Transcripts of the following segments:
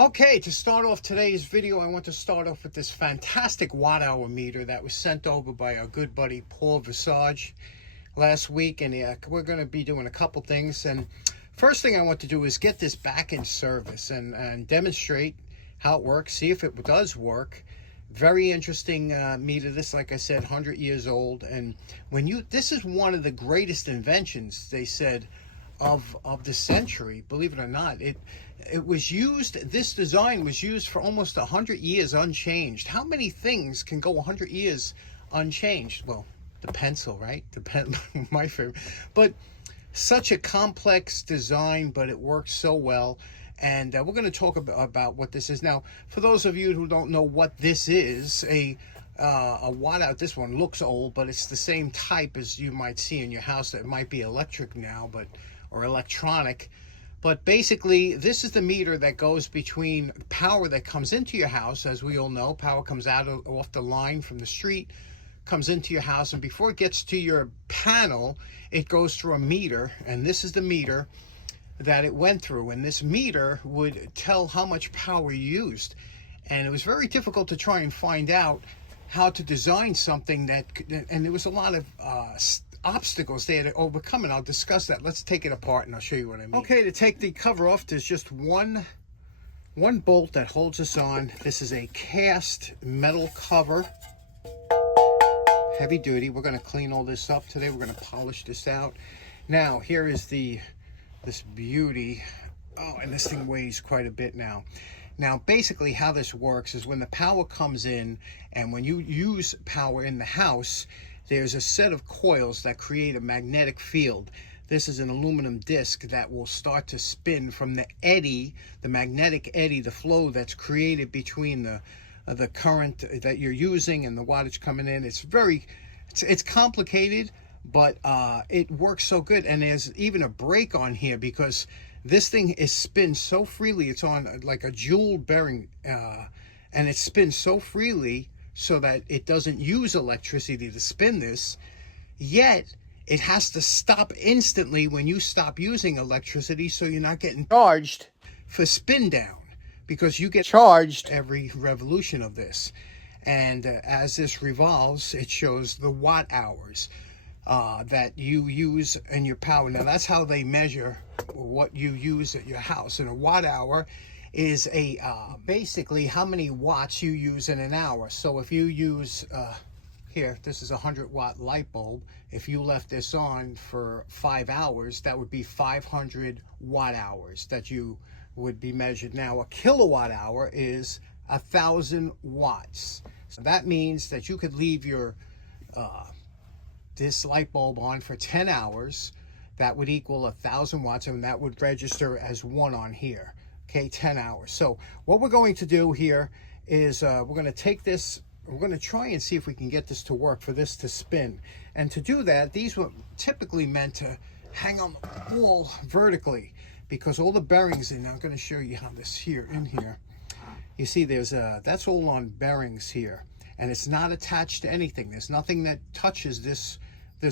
Okay, to start off today's video, I want to start off with this fantastic watt-hour meter that was sent over by our good buddy Paul Visage last week, and we're going to be doing a couple things. And first thing I want to do is get this back in service and demonstrate how it works, see if it does work. Very interesting meter. This, like I said, 100 years old, and this is one of the greatest inventions, they said, of the century. Believe it or not, it was used, this design was used for almost 100 years unchanged. How many things can go 100 years unchanged? Well, the pencil, right? My favorite. But such a complex design, but it works so well. And we're going to talk about what this is. Now, for those of you who don't know what this is, a watt-hour, this one looks old, but it's the same type as you might see in your house. That might be electric now, or electronic. But basically, this is the meter that goes between power that comes into your house. As we all know, power comes off the line from the street, comes into your house, and before it gets to your panel, it goes through a meter, and this is the meter that it went through. And this meter would tell how much power you used. And it was very difficult to try and find out how to design something and there was a lot of obstacles they had to overcome, and I'll discuss that. Let's take it apart and I'll show you what I mean. Okay, to take the cover off, there's just one bolt that holds this on. This is a cast metal cover, heavy duty. We're going to clean all this up today. We're going to polish this out. Now, here is this beauty. Oh, and this thing weighs quite a bit now. Now, basically how this works is when the power comes in, and when you use power in the house, there's a set of coils that create a magnetic field. This is an aluminum disc that will start to spin from the eddy, the magnetic eddy, the flow that's created between the current that you're using and the wattage coming in. It's complicated, but it works so good. And there's even a brake on here because this thing is spins so freely. It's on like a jewel bearing, and it spins so freely so that it doesn't use electricity to spin this, yet it has to stop instantly when you stop using electricity, so you're not getting charged for spin down, because you get charged every revolution of this. And as this revolves, it shows the watt hours that you use in your power. Now, that's how they measure what you use at your house. And a watt hour is basically how many watts you use in an hour. So if you use here, this is a 100-watt light bulb. If you left this on for 5 hours, that would be 500 watt hours that you would be measured. Now, a kilowatt hour is 1,000 watts. So that means that you could leave your this light bulb on for 10 hours. That would equal 1,000 watts, and that would register as 1 on here. Okay, 10 hours. So what we're going to do here is we're going to take this, we're going to try and see if we can get this to work, for this to spin. And to do that, these were typically meant to hang on the wall vertically, because all the bearings in, I'm going to show you how this in here. You see there's that's all on bearings here, and it's not attached to anything. There's nothing that touches this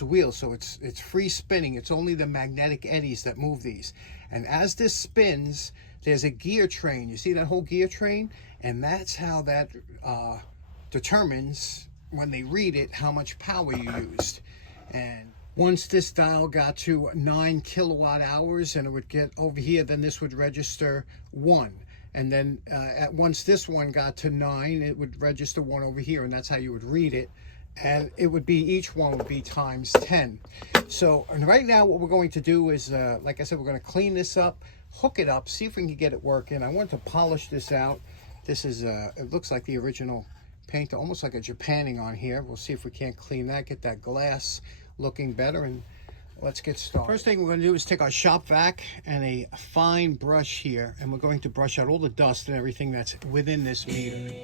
wheel, so it's free spinning. It's only the magnetic eddies that move these. And as this spins, there's a gear train. You see that whole gear train? And that's how that determines, when they read it, how much power you used. And once this dial got to 9 kilowatt hours, and it would get over here, then this would register 1. And then once this one got to 9, it would register 1 over here, and that's how you would read it. And it would be, each one would be times 10. So, and right now what we're going to do is, like I said, we're going to clean this up, hook it up, see if we can get it working. I want to polish this out. This is, it looks like the original paint, almost like a Japanning on here. We'll see if we can't clean that, get that glass looking better, and let's get started. First thing we're going to do is take our shop vac and a fine brush here, and we're going to brush out all the dust and everything that's within this meter.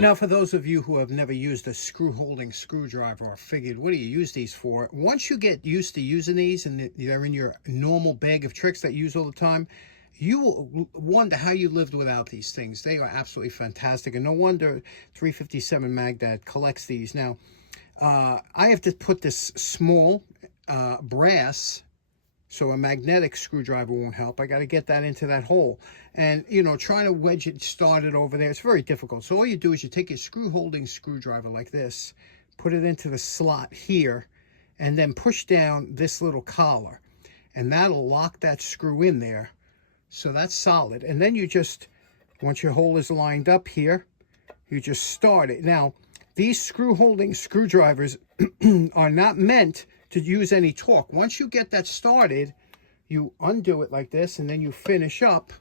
Now, for those of you who have never used a screw-holding screwdriver or figured, what do you use these for? Once you get used to using these and they're in your normal bag of tricks that you use all the time, you will wonder how you lived without these things. They are absolutely fantastic, and no wonder 357 Magdad collects these. Now, I have to put this small brass, so a magnetic screwdriver won't help. I got to get that into that hole. And, you know, trying to wedge it started over there, it's very difficult. So all you do is you take your screw-holding screwdriver like this, put it into the slot here, and then push down this little collar. And that'll lock that screw in there. So that's solid. And then you just, once your hole is lined up here, you just start it. Now, these screw-holding screwdrivers are not meant to use any torque. Once you get that started, you undo it like this, and then you finish up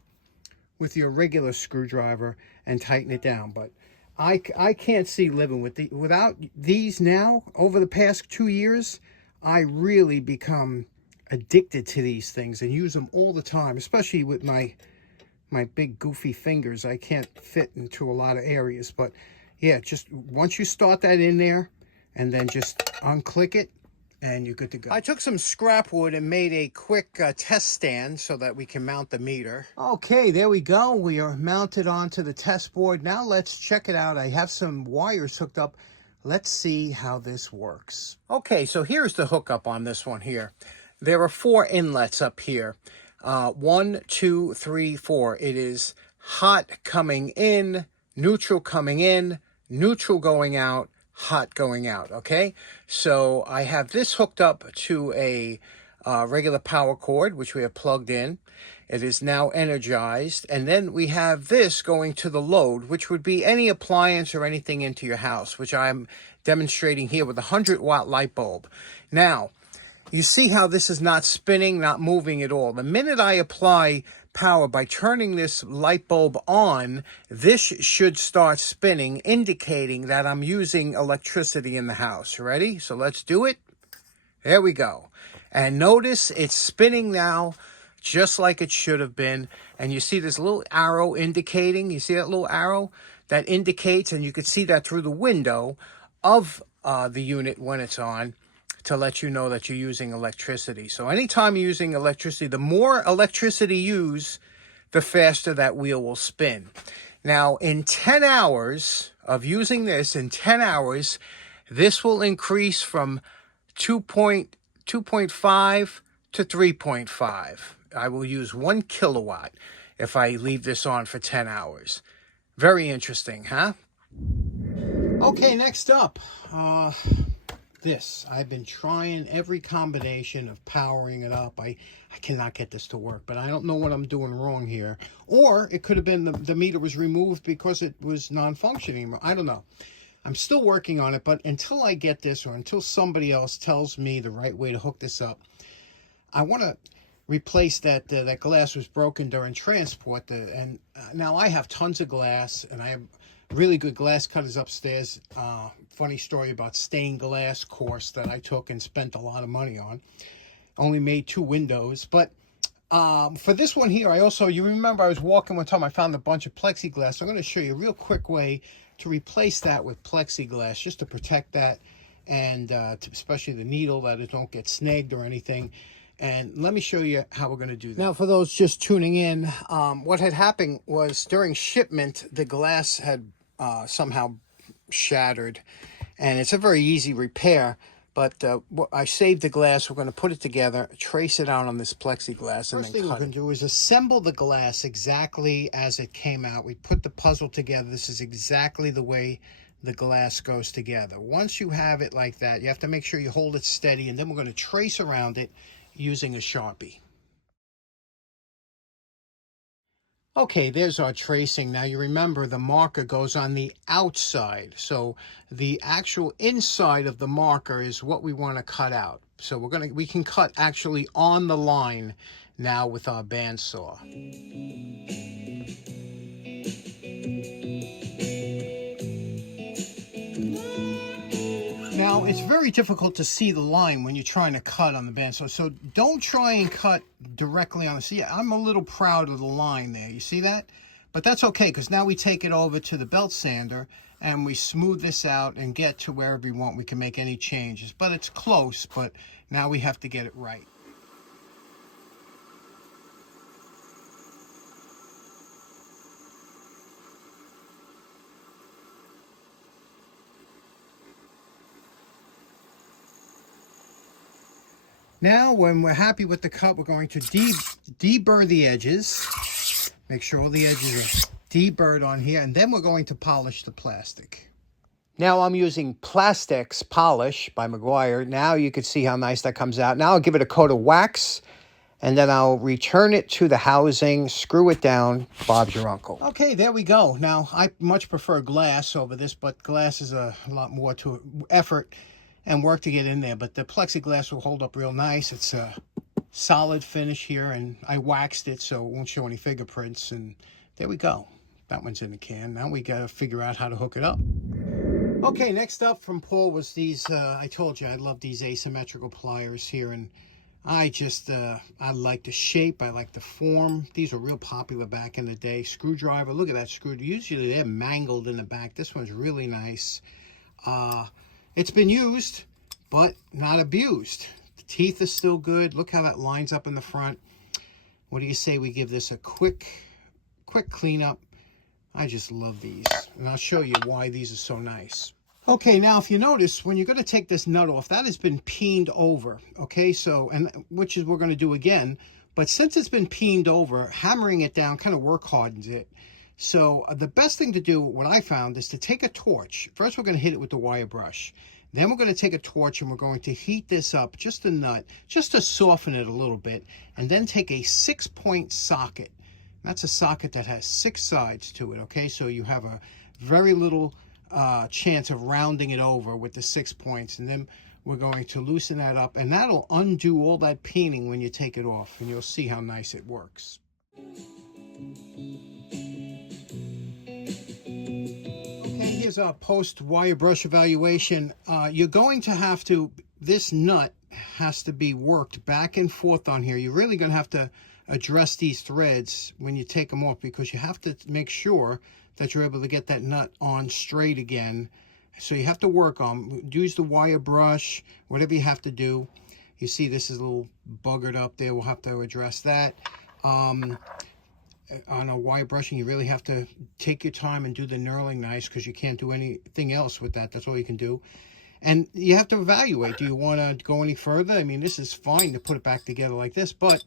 with your regular screwdriver and tighten it down. But I can't see living without these now. Over the past 2 years, I really become addicted to these things and use them all the time, especially with my big goofy fingers. I can't fit into a lot of areas. But yeah, just once you start that in there and then just unclick it, and you're good to go. I took some scrap wood and made a quick test stand so that we can mount the meter. Okay, there we go. We are mounted onto the test board. Now let's check it out. I have some wires hooked up. Let's see how this works. Okay, so here's the hookup on this one here. There are 4 inlets up here. 1, 2, 3, 4. It is hot coming in, neutral coming in, neutral going out, hot going out. Okay, so I have this hooked up to a regular power cord, which we have plugged in. It is now energized, and then we have this going to the load, which would be any appliance or anything into your house, which I'm demonstrating here with a 100-watt light bulb. Now, you see how this is not spinning, not moving at all. The minute I apply power by turning this light bulb on, this should start spinning, indicating that I'm using electricity in the house. Ready? So let's do it. There we go. And notice it's spinning now just like it should have been. And you see this little arrow indicating, you see that little arrow? That indicates, and you can see that through the window of the unit when it's on, to let you know that you're using electricity. So anytime you're using electricity, the more electricity you use, the faster that wheel will spin. Now, in 10 hours of using this, in 10 hours, this will increase from 2.5 to 3.5. I will use 1 kilowatt if I leave this on for 10 hours. Very interesting, huh? Okay, next up, this. I've been trying every combination of powering it up. I cannot get this to work, but I don't know what I'm doing wrong here. Or it could have been the meter was removed because it was non-functioning. I don't know. I'm still working on it, but until I get this, or until somebody else tells me the right way to hook this up, I want to replace that. That glass was broken during transport, and now I have tons of glass, and I have really good glass cutters upstairs. Funny story about stained glass course that I took and spent a lot of money on. Only made 2 windows, but for this one here, you remember I was walking one time, I found a bunch of plexiglass. So I'm going to show you a real quick way to replace that with plexiglass, just to protect that, and especially the needle, that it don't get snagged or anything. And let me show you how we're going to do that. Now, for those just tuning in, what had happened was during shipment, the glass had somehow shattered, and it's a very easy repair. But I saved the glass. We're going to put it together, trace it out on this plexiglass, and then cut it. First thing we're going to do is assemble the glass exactly as it came out. We put the puzzle together. This is exactly the way the glass goes together. Once you have it like that, you have to make sure you hold it steady, and then we're going to trace around it using a Sharpie. Okay, there's our tracing. Now you remember the marker goes on the outside. So the actual inside of the marker is what we want to cut out. So we can cut actually on the line now with our bandsaw. Now, it's very difficult to see the line when you're trying to cut on the bandsaw, so don't try and cut directly on the... See, I'm a little proud of the line there. You see that? But that's okay, because now we take it over to the belt sander, and we smooth this out and get to wherever we want. We can make any changes. But it's close, but now we have to get it right. Now, when we're happy with the cut, we're going to deburr the edges. Make sure all the edges are deburred on here, and then we're going to polish the plastic. Now I'm using Plastics Polish by Meguiar. Now you can see how nice that comes out. Now I'll give it a coat of wax, and then I'll return it to the housing, screw it down. Bob's your uncle. Okay, there we go. Now, I much prefer glass over this, but glass is a lot more to effort and work to get in there. But the plexiglass will hold up real nice. It's a solid finish here, and I waxed it so it won't show any fingerprints. And there we go. That one's in the can. Now we got to figure out how to hook it up. Okay, next up from Paul was these, I told you I love these asymmetrical pliers here, and I just, I like the shape, I like the form. These were real popular back in the day. Screwdriver, look at that screw. Usually they're mangled in the back. This one's really nice. It's been used, but not abused. The teeth are still good. Look how that lines up in the front. What do you say we give this a quick cleanup? I just love these, and I'll show you why these are so nice. Okay, now if you notice, when you're going to take this nut off, that has been peened over, okay? So, and which is we're going to do again, but since it's been peened over, hammering it down kind of work hardens it. So the best thing to do, what I found, is to take a torch. First, we're going to hit it with the wire brush. Then we're going to take a torch and we're going to heat this up, just the nut, just to soften it a little bit, and then take a 6-point socket. That's a socket that has 6 sides to it, okay? So you have a very little chance of rounding it over with the 6 points. And then we're going to loosen that up, and that'll undo all that peening when you take it off, and you'll see how nice it works. Okay, here's our post-wire brush evaluation. You're going to have to, this nut has to be worked back and forth on here. You're really going to have to address these threads when you take them off, because you have to make sure that you're able to get that nut on straight again. So you have to work on, use the wire brush, whatever you have to do. You see this is a little buggered up there. We'll have to address that. On a wire brushing, you really have to take your time and do the knurling nice, because you can't do anything else with that. That's all you can do. And you have to evaluate. Do you want to go any further? I mean, this is fine to put it back together like this, but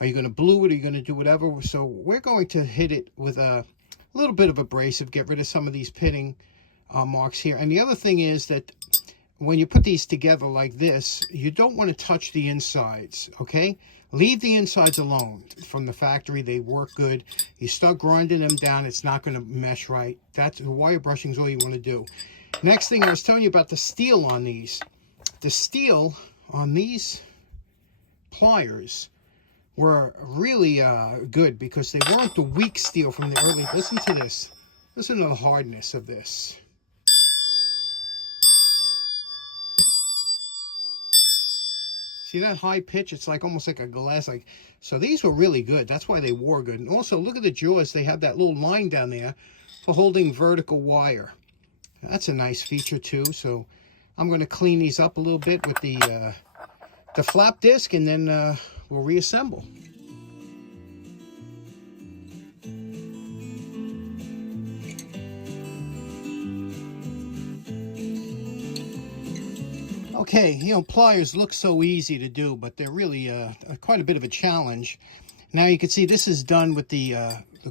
are you going to glue it? Are you going to do whatever? So we're going to hit it with a little bit of abrasive, get rid of some of these pitting marks here. And the other thing is that when you put these together like this, you don't want to touch the insides, okay? Leave the insides alone. From the factory, they work good. You start grinding them down, it's not going to mesh right. That's the wire brushing is all you want to do. Next thing, I was telling you about the steel on these. The steel on these pliers were really good, because they weren't the weak steel from the early. Listen to this. Listen to the hardness of this. See that high pitch? It's like almost like a glass. So these were really good. That's why they wore good. And also look at the jaws. They have that little line down there for holding vertical wire. That's a nice feature too. So I'm going to clean these up a little bit with the flap disc, and then we'll reassemble. Okay, you know, pliers look so easy to do, but they're really quite a bit of a challenge. Now you can see this is done with the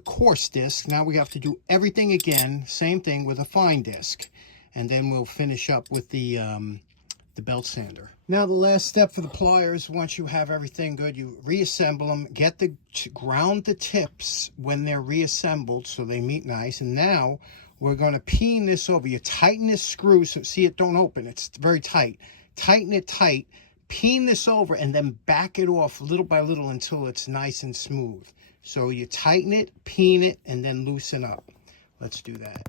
coarse disc. Now we have to do everything again, same thing with a fine disc, and then we'll finish up with the belt sander. Now the last step for the pliers, once you have everything good, you reassemble them, ground the tips when they're reassembled so they meet nice. And now we're going to peen this over. You tighten this screw, so see it don't open, it's very tight. Tighten it tight, peen this over, and then back it off little by little until it's nice and smooth. So you tighten it, peen it, and then loosen up. Let's do that.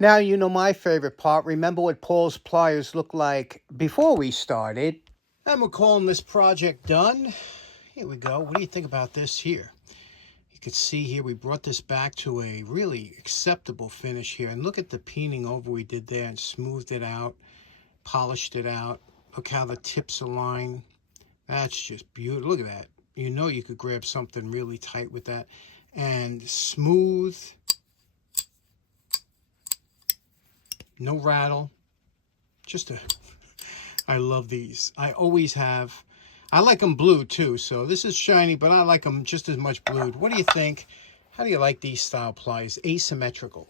Now you know my favorite part. Remember what Paul's pliers looked like before we started. And we're calling this project done. Here we go. What do you think about this here? You can see here we brought this back to a really acceptable finish here. And look at the peening over we did there, and smoothed it out, polished it out. Look how the tips align. That's just beautiful. Look at that. You know you could grab something really tight with that. And smooth. No rattle. I love these. I always have. I like them blue too, so this is shiny, but I like them just as much blued. What do you think? How do you like these style pliers? Asymmetrical.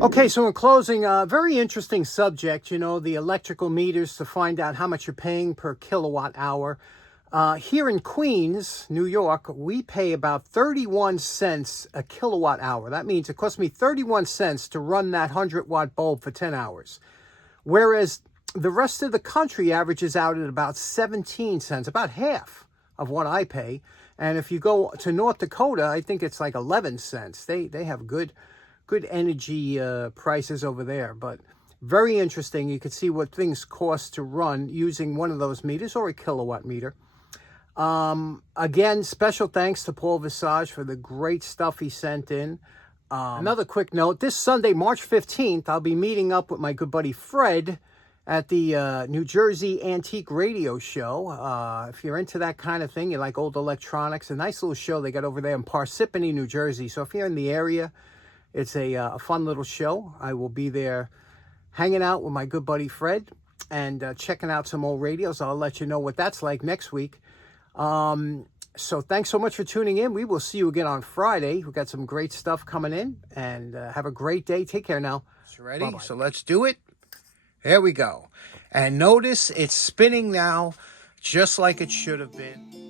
Okay, so in closing, very interesting subject, you know, the electrical meters to find out how much you're paying per kilowatt hour. Here in Queens, New York, we pay about 31 cents a kilowatt hour. That means it costs me 31 cents to run that 100-watt bulb for 10 hours. Whereas the rest of the country averages out at about 17 cents, about half of what I pay. And if you go to North Dakota, I think it's like 11 cents. They have good energy prices over there. But very interesting. You can see what things cost to run using one of those meters or a kilowatt meter. Again, special thanks to Paul Visage for the great stuff he sent in. Another quick note, this Sunday, March 15th, I'll be meeting up with my good buddy Fred at the New Jersey Antique Radio Show. If you're into that kind of thing, you like old electronics, a nice little show they got over there in Parsippany, New Jersey. So if you're in the area, it's a fun little show. I will be there hanging out with my good buddy Fred and checking out some old radios. I'll let you know what that's like next week. So thanks so much for tuning in. We will see you again on Friday. We've got some great stuff coming in, and have a great day. Take care now. So ready? Bye-bye. So let's do it. There we go. And notice it's spinning now just like it should have been.